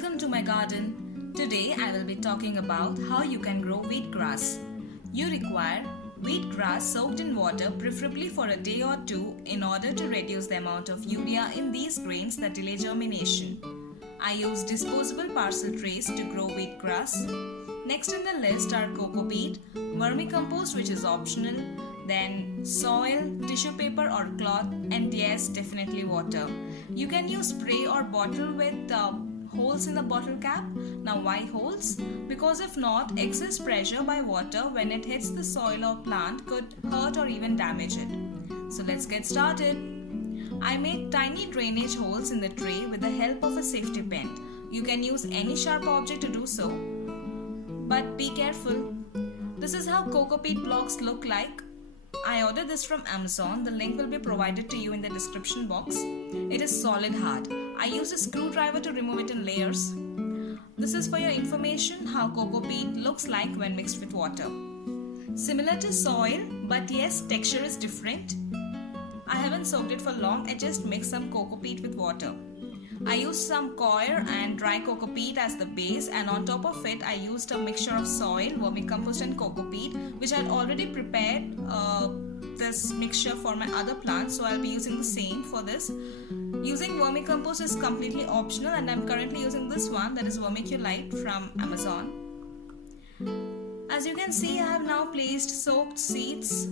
Welcome to my garden. Today I will be talking about how you can grow wheatgrass. You require wheatgrass soaked in water, preferably for a day or two, in order to reduce the amount of urea in these grains that delay germination. I use disposable parcel trays to grow wheatgrass. Next in the list are coco peat, vermicompost which is optional, then soil, tissue paper or cloth, and yes, definitely water. You can use spray or bottle with holes in the bottle cap. Now why holes? Because if not, excess pressure by water when it hits the soil or plant could hurt or even damage it. So let's get started. I made tiny drainage holes in the tray with the help of a safety pin. You can use any sharp object to do so, but be careful. This is how coco peat blocks look like. I ordered this from Amazon. The link will be provided to you in the description box. It is solid hard. I used a screwdriver to remove it in layers. This is for your information how coco peat looks like when mixed with water. Similar to soil, but yes, texture is different. I haven't soaked it for long. I just mixed some coco peat with water. I used some coir and dry coco peat as the base, and on top of it I used a mixture of soil, vermicompost and coco peat, which I had already prepared this mixture for my other plants, so I'll be using the same for this. Using vermicompost is completely optional, and I'm currently using this one, that is Vermiculite from Amazon. As you can see, I have now placed soaked seeds.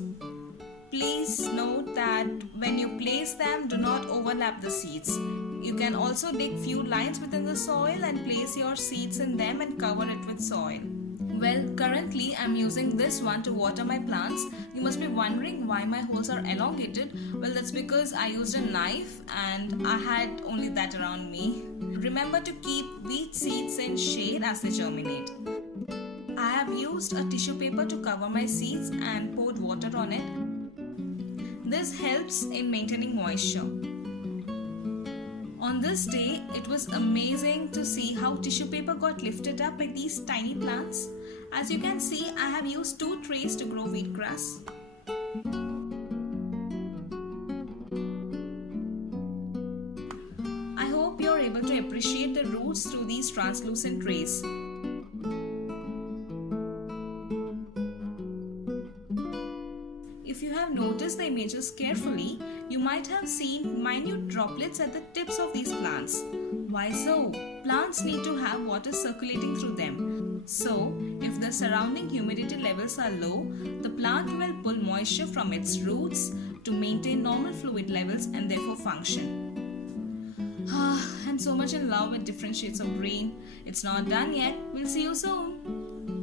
Please note that when you place them, do not overlap the seeds. You can also dig few lines within the soil and place your seeds in them and cover it with soil. Well, currently I'm using this one to water my plants. You must be wondering why my holes are elongated. Well, that's because I used a knife and I had only that around me. Remember to keep wheat seeds in shade as they germinate. I have used a tissue paper to cover my seeds and poured water on it. This helps in maintaining moisture. On this day, it was amazing to see how tissue paper got lifted up by these tiny plants. As you can see, I have used 2 trays to grow wheatgrass. I hope you are able to appreciate the roots through these translucent trays. If you have noticed the images carefully, you might have seen minute droplets at the tips of these plants. Why so? Plants need to have water circulating through them. So, if the surrounding humidity levels are low, the plant will pull moisture from its roots to maintain normal fluid levels and therefore function. I'm so much in love with different shades of green. It's not done yet. We'll see you soon.